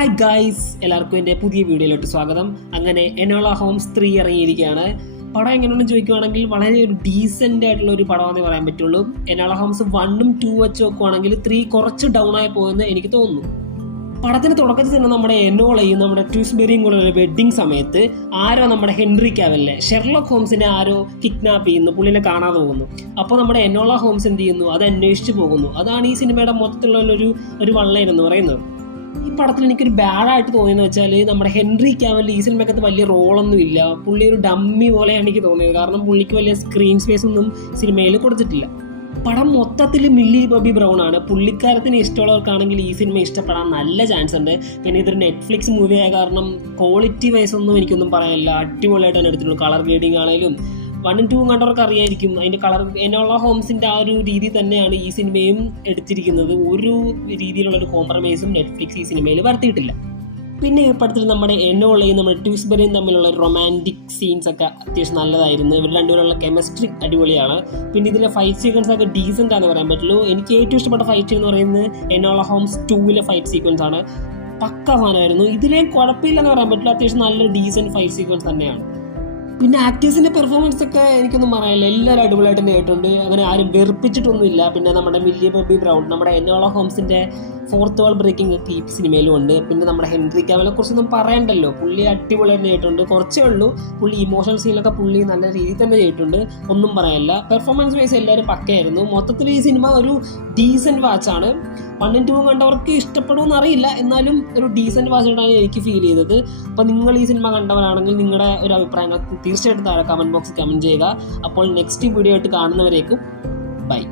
Hi guys, എല്ലാവർക്കും എൻ്റെ പുതിയ വീഡിയോയിലോട്ട് സ്വാഗതം. അങ്ങനെ എനോള ഹോംസ് 3 ഇറങ്ങിയിരിക്കുകയാണ്. പടം എങ്ങനെയാണെന്ന് ചോദിക്കുവാണെങ്കിൽ വളരെ ഒരു ഡീസൻ്റ് ആയിട്ടുള്ള ഒരു പടമാണെന്ന് പറയാൻ പറ്റുള്ളൂ. എനോള ഹോംസ് 1ഉം 2 വെച്ച് നോക്കുവാണെങ്കിൽ 3 കുറച്ച് ഡൗൺ ആയി പോകുമെന്ന് എനിക്ക് തോന്നുന്നു. പടത്തിന് തുടക്കത്തിൽ തന്നെ നമ്മുടെ എനോളയും നമ്മുടെ ട്യൂസ്ബെറിയും കൂടെ ഒരു വെഡ്ഡിങ് സമയത്ത് ആരോ നമ്മുടെ ഹെൻറി കാവലിനെ ഷെർലോക്ക് ഹോംസിനെ ആരോ കിഡ്നാപ്പ് ചെയ്യുന്നു, പുള്ളിനെ കാണാതെ പോകുന്നു. അപ്പോൾ നമ്മുടെ എനോള ഹോംസ് എന്ത് ചെയ്യുന്നു, അത് അന്വേഷിച്ച് പോകുന്നു. അതാണ് ഈ സിനിമയുടെ മൊത്തത്തിലുള്ള ഒരു വള്ളയെന്ന് പറയുന്നത്. ഈ പടത്തിൽ എനിക്കൊരു ബാഡായിട്ട് തോന്നിയെന്ന് വെച്ചാൽ നമ്മുടെ ഹെൻറി കാവൽ ഈ സിനിമക്കകത്ത് വലിയ റോളൊന്നും ഇല്ല. പുള്ളി ഒരു ഡമ്മി പോലെയാണ് എനിക്ക് തോന്നിയത്. കാരണം പുള്ളിക്ക് വലിയ സ്ക്രീൻ സ്പേസ് ഒന്നും സിനിമയിൽ കൊടുത്തിട്ടില്ല. പടം മൊത്തത്തിൽ മില്ലി ബോബി ബ്രൗൺ ആണ്. പുള്ളിക്കാരത്തിന് ഇഷ്ടമുള്ളവർക്കാണെങ്കിൽ ഈ സിനിമ ഇഷ്ടപ്പെടാൻ നല്ല ചാൻസ് ഉണ്ട്. പിന്നെ ഇതൊരു നെറ്റ്ഫ്ലിക്സ് മൂവി ആയ കാരണം ക്വാളിറ്റി വൈസ് ഒന്നും എനിക്കൊന്നും പറയാനില്ല. അടിപൊളിയായിട്ട് തന്നെ എടുത്തിട്ടുള്ളൂ. കളർ ഗ്രേഡിങ് ആണെങ്കിലും 1ഉം 2ഉം കണ്ടവർക്ക് അറിയായിരിക്കും അതിൻ്റെ കളർ. എനോള ഹോംസിൻ്റെ ആ ഒരു രീതി തന്നെയാണ് ഈ സിനിമയും എടുത്തിരിക്കുന്നത്. ഒരു രീതിയിലുള്ളൊരു കോംപ്രമൈസും നെറ്റ്ഫ്ലിക്സ് ഈ സിനിമയിൽ വരുത്തിയിട്ടില്ല. പിന്നെ ഈ പടത്തിൽ നമ്മുടെ എനോളയും നമ്മുടെ ട്യൂസ്ബെറിയും തമ്മിലുള്ള റൊമാൻറ്റിക് സീൻസ് ഒക്കെ അത്യാവശ്യം നല്ലതായിരുന്നു. ഇവർ രണ്ടുപേരുള്ള കെമിസ്ട്രി അടിപൊളിയാണ്. പിന്നെ ഇതിലെ ഫൈറ്റ് സീക്വൻസ് ഒക്കെ ഡീസൻ്റ് ആണെന്ന് പറയാൻ പറ്റുള്ളൂ. എനിക്ക് ഏറ്റവും ഇഷ്ടപ്പെട്ട ഫൈറ്റ് എന്ന് പറയുന്നത് എനോള ഹോംസ് 2 ഫൈറ്റ് സീക്വൻസ് ആണ്. പക്ക സാധനമായിരുന്നു. ഇതിലെ കുഴപ്പമില്ലെന്ന് പറയാൻ പറ്റില്ല. അത്യാവശ്യം നല്ലൊരു ഡീസൻറ്റ് ഫൈറ്റ് സീക്വൻസ് തന്നെയാണ്. പിന്നെ ആക്ടേഴ്സിൻ്റെ പെർഫോമൻസ് ഒക്കെ എനിക്കൊന്നും പറയാനില്ല. എല്ലാവരും അടിപൊളിയായിട്ട് തന്നെ ആയിട്ടുണ്ട്. അങ്ങനെ ആരും വെറുപ്പിച്ചിട്ടൊന്നുമില്ല. പിന്നെ നമ്മുടെ മില്ലി ബോബി ബ്രൗൺ, നമ്മുടെ എനോള ഹോംസിൻ്റെ 4th വാൾ ബ്രേക്കിംഗ് ഒക്കെ ഈ സിനിമയിലും ഉണ്ട്. പിന്നെ നമ്മുടെ ഹെൻറി കാവലിനെ കുറിച്ചൊന്നും പറയണ്ടല്ലോ, പുള്ളി അടിപൊളിയായിട്ട് ചെയ്തിട്ടുണ്ട്. കുറച്ചേ ഉള്ളൂ, പുള്ളി ഇമോഷണൽ സീനിലൊക്കെ പുള്ളി നല്ല രീതിയിൽ തന്നെ ചെയ്തിട്ടുണ്ട്. ഒന്നും പറയാനില്ല. പെർഫോമൻസ് വൈസ് എല്ലാവരും പക്കയായിരുന്നു. മൊത്തത്തിൽ ഈ സിനിമ ഒരു ഡീസൻറ്റ് വാച്ചാണ്. 1ഉം 2ഉം കണ്ടവർക്ക് ഇഷ്ടപ്പെടുമെന്ന് അറിയില്ല, എന്നാലും ഒരു ഡീസൻറ്റ് വാച്ചായിട്ടാണ് എനിക്ക് ഫീൽ ചെയ്തത്. അപ്പോൾ നിങ്ങൾ ഈ സിനിമ കണ്ടവരാണെങ്കിൽ നിങ്ങളുടെ ഒരു അഭിപ്രായങ്ങൾ തീർച്ചയായിട്ടും താഴെ കമൻറ്റ് ബോക്സിൽ കമൻറ്റ് ചെയ്യുക. അപ്പോൾ നെക്സ്റ്റ് വീഡിയോ ആയിട്ട് കാണുന്നവരേക്കും ബൈ.